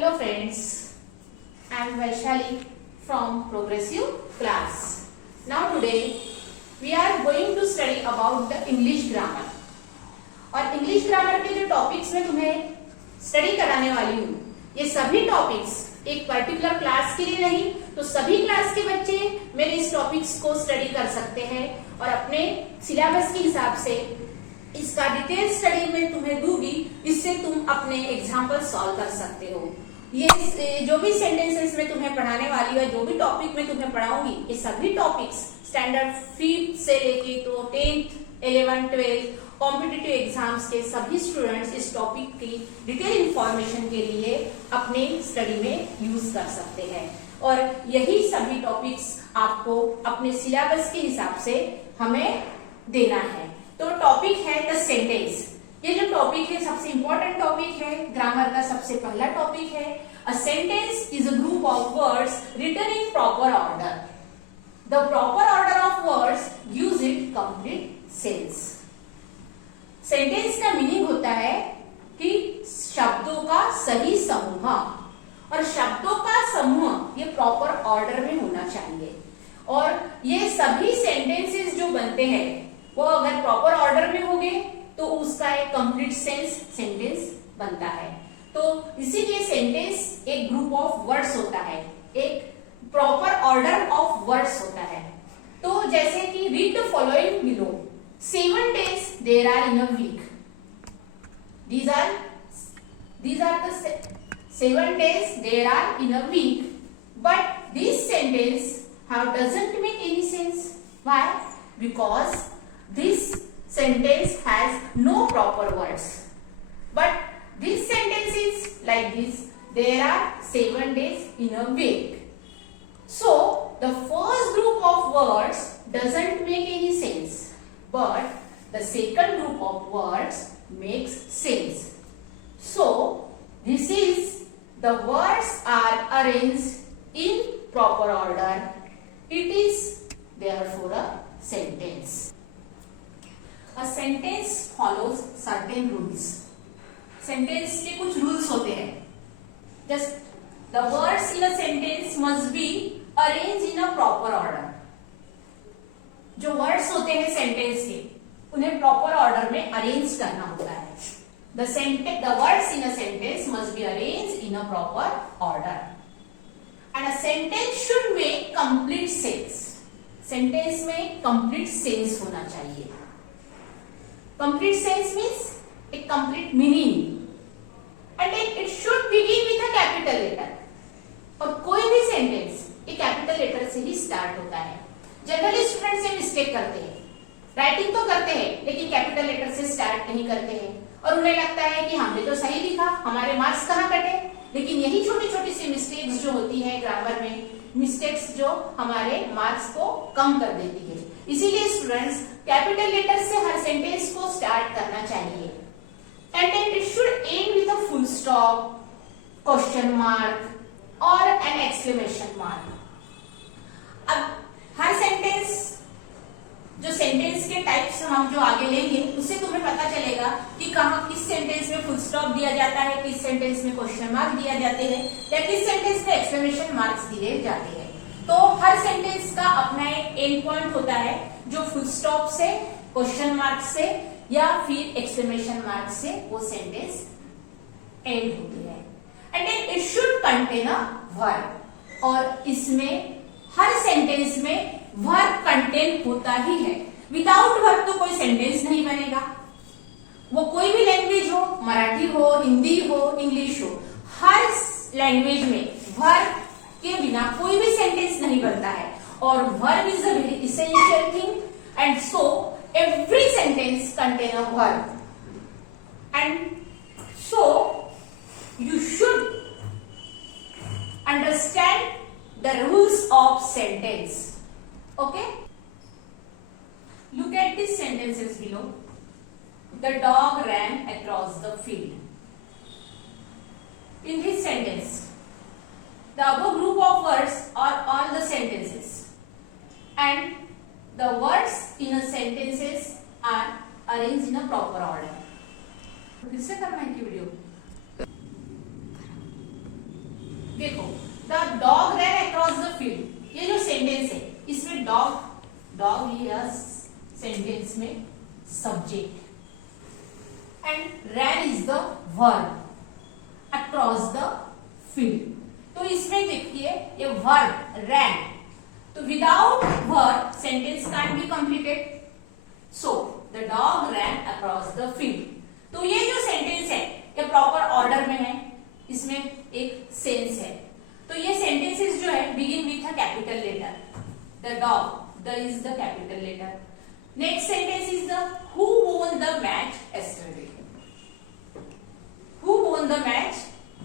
Hello friends, I am Vaishali from Progressive class. Now today we are going to study about the English grammar. और English grammar के जो topics मैं तुम्हें study कराने वाली हूँ, ये सभी टॉपिक्स एक पर्टिकुलर क्लास के लिए नहीं, तो सभी क्लास के बच्चे मेरे इस टॉपिक्स को स्टडी कर सकते हैं और अपने सिलेबस के हिसाब से इसका डिटेल स्टडी में तुम्हें दूंगी, इससे तुम अपने एग्जाम्पल सॉल्व कर सकते हो। ये जो भी सेंटेंसेस में तुम्हें पढ़ाने वाली है, जो भी टॉपिक में तुम्हें पढ़ाऊंगी, ये सभी टॉपिक्स स्टैंडर्ड 5th से लेके तो 10th, 11th, 12th competitive exams के सभी स्टूडेंट्स इस टॉपिक की डिटेल इंफॉर्मेशन के लिए अपने स्टडी में यूज कर सकते हैं और यही सभी टॉपिक्स आपको अपने सिलेबस के हिसाब से हमें देना है। तो टॉपिक है द सेंटेंस। ये जो टॉपिक है सबसे इंपॉर्टेंट टॉपिक है, ग्रामर का सबसे पहला टॉपिक है। A sentence is a group of words written in proper order. The proper order of words gives it complete sense. Sentence का मीनिंग होता है कि शब्दों का सही समूह, और शब्दों का समूह ये प्रॉपर ऑर्डर में होना चाहिए। और ये सभी सेंटेंसेस जो बनते हैं वो अगर प्रॉपर ऑर्डर में होंगे तो उसका एक कंप्लीट सेंटेंस बनता है। तो इसीलिए सेंटेंस एक ग्रुप ऑफ वर्ड्स होता है, एक प्रॉपर ऑर्डर ऑफ वर्ड्स होता है। तो जैसे कि read the following below. 7 days there are in a week. These are the 7 days there are in a week. But this sentence doesn't make any sense. Why? Because this sentence has no proper words. But this sentence is like this: there are 7 days in a week. So the first group of words doesn't make any sense, but the second group of words makes sense. So this is the words are arranged in proper order. It is therefore a sentence. A sentence follows certain rules. Sentence के कुछ rules होते हैं. Just the words in a sentence must be arranged in a proper order. जो words होते हैं sentence के, उन्हें proper order में अरेंज करना होता है। The words in a sentence must be arranged in a proper order. And a sentence should make complete sense. Sentence में complete sense होना चाहिए। Complete sense means a complete meaning. And it should begin with a capital letter. और कोई भी sentence एक capital letter से ही start होता है। जनरली स्टूडेंट्स ये मिस्टेक करते हैं, राइटिंग तो करते हैं लेकिन कैपिटल लेटर से स्टार्ट नहीं करते हैं और उन्हें लगता है कि हमने तो सही लिखा, हमारे मार्क्स कहाँ कटे। लेकिन यही छोटी छोटी सी मिस्टेक्स जो होती है ग्रामर में, मिस्टेक्स जो हमारे मार्क्स को कम कर देती है। इसीलिए स्टूडेंट्स कैपिटल लेटर से हर सेंटेंस को स्टार्ट करना चाहिए। And then it should end with a full stop, question mark और एन एक्सक्लेमेशन मार्क। अब हर सेंटेंस, जो सेंटेंस के टाइप्स हम जो आगे लेंगे उससे तुम्हें पता चलेगा कि कहाँ किस सेंटेंस में फुल स्टॉप दिया जाता है, किस सेंटेंस में क्वेश्चन मार्क दिया जाते हैं या किस सेंटेंस में एक्सक्लेमेशन मार्क्स दिए जाते हैं। तो हर सेंटेंस का अपना एक एंड पॉइंट होता है जो फुल स्टॉप से, क्वेश्चन मार्क से या फिर एक्सक्लेमेशन मार्क से वो सेंटेंस एंड होती है। And then it should contain a verb, और इसमें हर सेंटेंस में वर्ब कंटेंट होता ही है। विदाउट वर्ब तो कोई सेंटेंस नहीं बनेगा। वो कोई भी लैंग्वेज हो, मराठी हो, हिंदी हो, इंग्लिश हो, हर लैंग्वेज में वर्ब के बिना कोई भी सेंटेंस नहीं बनता है। और verb is a very essential thing, and so every sentence contain a verb, and so you should understand the rules of sentence. Okay? Look at these sentences below. The dog ran across the field. In this sentence, the above group of words are all the sentences, and the words in a sentences are arranged in a proper order. फिर से करना है कि video देखो, the dog ran across the field, ये जो sentence है इसमें डॉग या सेंटेंस में subject and ran is the verb across the field. तो इसमें देखिए ये वर्ब रैन, तो without verb sentence can't be completed. So the dog ran across the field. तो ये जो सेंटेंस है ये प्रॉपर ऑर्डर में है, इसमें एक सेंस है। तो ये सेंटेंसेस जो है begin with a capital letter, the dog, the is the capital letter. Next sentence is the who won the match yesterday, who won the match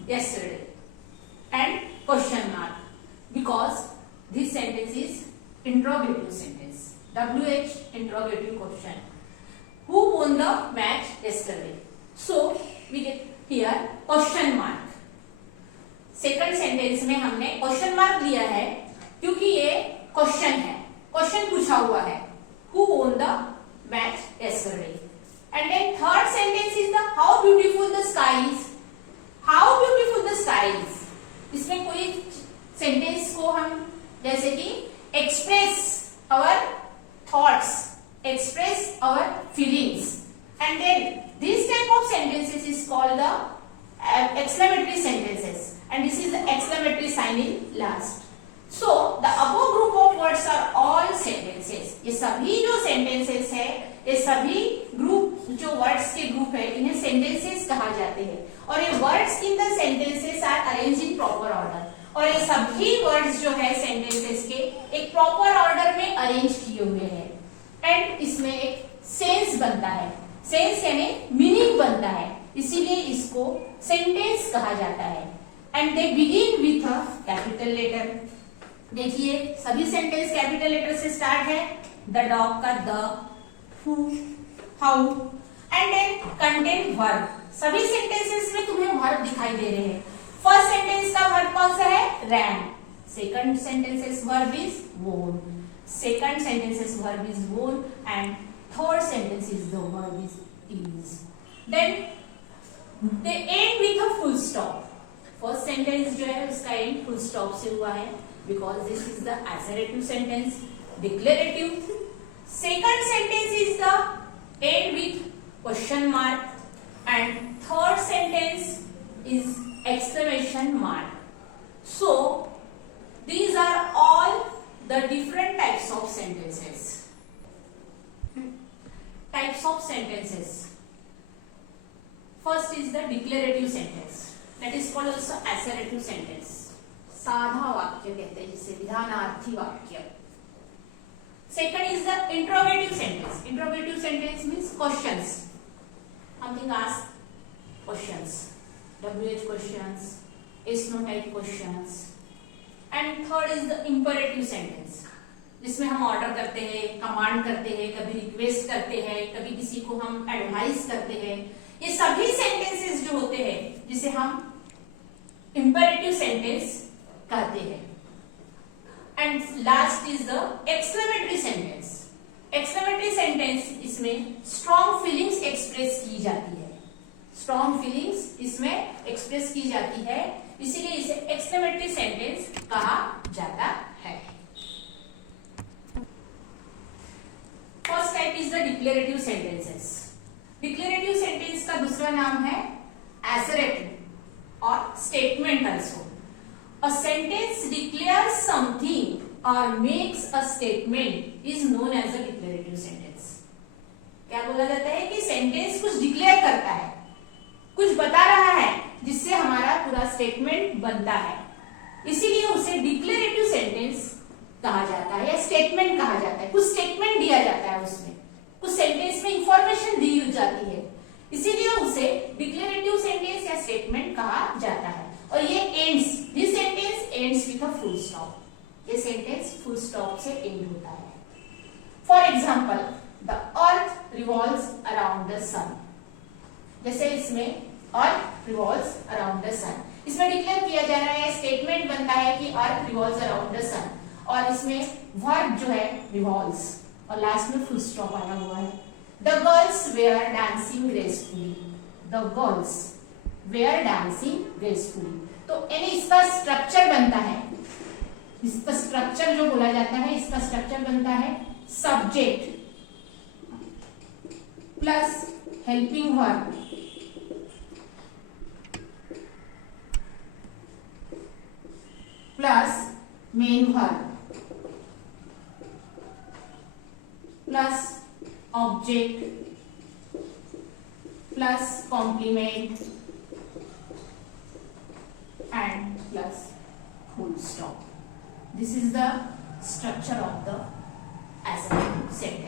yesterday, and question mark, because this sentence is interrogative sentence, WH interrogative question, who won the match yesterday, so we get here question mark। Second sentence में हमने question mark लिया है क्योंकि ये question है, question पूछा हुआ है, who won the match yesterday। And then third sentence is the how beautiful the sky is, how beautiful the sky is। इसमें कोई सेंटेंस को हम जैसे कि express our thoughts, express our feelings, and then this type of sentences is called the exclamatory sentences, and this is the exclamatory sign in last। So the above group of words are all sentences। ये सभी जो sentences है, ये सभी group जो words के group है इन्हें सेंटेंसेस कहा जाते हैं, और ये words in the sentences are arrange in proper order, और ये सभी वर्ड्स जो है सेंटेंसेस के एक प्रॉपर ऑर्डर में अरेंज किए हुए हैं, एंड इसमें एक सेंस बनता है, सेंस यानी मीनिंग बनता है, इसीलिए इसको सेंटेंस कहा जाता है। And they begin with a capital letter. देखिए सभी सेंटेंस कैपिटल लेटर से स्टार्ट है, द डॉग का the, who, how, and then contain verb। सभी सेंटेंसेस में तुम्हें वर्ब दिखाई दे रहे हैं। फर्स्ट सेंटेंस का वर्ब कौन सा है, ran। Second sentences verb is won, second sentences verb is won, and third sentence is the verb is। Then they end with a full stop. First sentence जो है उसका एंड फुल स्टॉप से हुआ है, because this is the assertive sentence, declarative. Second sentence is the end with question mark, and third sentence is exclamation mark। So these are all the different types of sentences। Types of sentences। First is the declarative sentence, that is called also assertive sentence। साधा वाक्य कहते हैं जिसे, विधानार्थी वाक्य। Second is the interrogative sentence। Interrogative sentence means questions, something asked, questions, WH questions, yes no type questions। And third is the imperative sentence, जिसमें हम order करते हैं, कमांड करते हैं, कभी रिक्वेस्ट करते हैं, कभी किसी को हम एडवाइस करते हैं। ये सभी सेंटेंसेस जो होते हैं जिसे हम imperative sentence कहते हैं। And last is the exclamatory sentence। exclamatory sentence इसमें strong feelings express की जाती है, strong feelings इसमें express की जाती है, इसीलिए इसे exclamatory sentence कहा जाता है। First type is the declarative sentences। declarative sentence का दूसरा नाम है assertive और statement also। A sentence declares something or makes a statement is known as a declarative sentence। क्या बोला जाता है कि सेंटेंस कुछ डिक्लेयर करता है, कुछ बता रहा है जिससे हमारा पूरा स्टेटमेंट बनता है, इसीलिए उसे डिक्लेरेटिव सेंटेंस कहा जाता है या स्टेटमेंट कहा जाता है। कुछ स्टेटमेंट दिया जाता है, उसमें कुछ सेंटेंस में इंफॉर्मेशन दी जाती है, इसीलिए उसे डिक्लेरेटिव सेंटेंस या स्टेटमेंट कहा जाता है। और ये ends, this sentence ends with a full stop, ये सेंटेंस फुल स्टॉप से एंड होता है। For example, the earth revolves around the sun. जैसे इसमें earth revolves around the sun, इसमें डिक्लेयर किया जा रहा है, स्टेटमेंट बनता है कि अर्थ रिवॉल्व्स अराउंड द सन, और इसमें वर्ब जो है रिवॉल्व्स, और लास्ट में फुल स्टॉप आया हुआ है। The girls were dancing gracefully. The girls, were dancing gracefully. तो यानी इसका स्ट्रक्चर बनता है, इसका स्ट्रक्चर जो बोला जाता है, इसका स्ट्रक्चर बनता है subject plus helping verb plus main verb plus object plus complement and plus full stop. This is the structure of the assembly sentence.